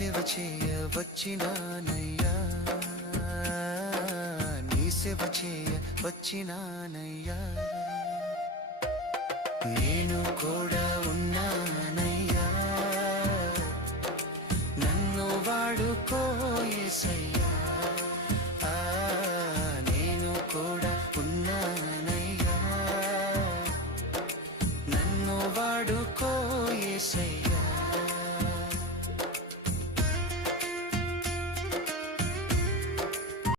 సేవ చేయ వచ్చినానయ్యా, నీ సేవ చేయ వచ్చినానయ్యా. నేను కూడా ఉన్నానయ్యా, నన్ను వాడుకో యేసయ్యా.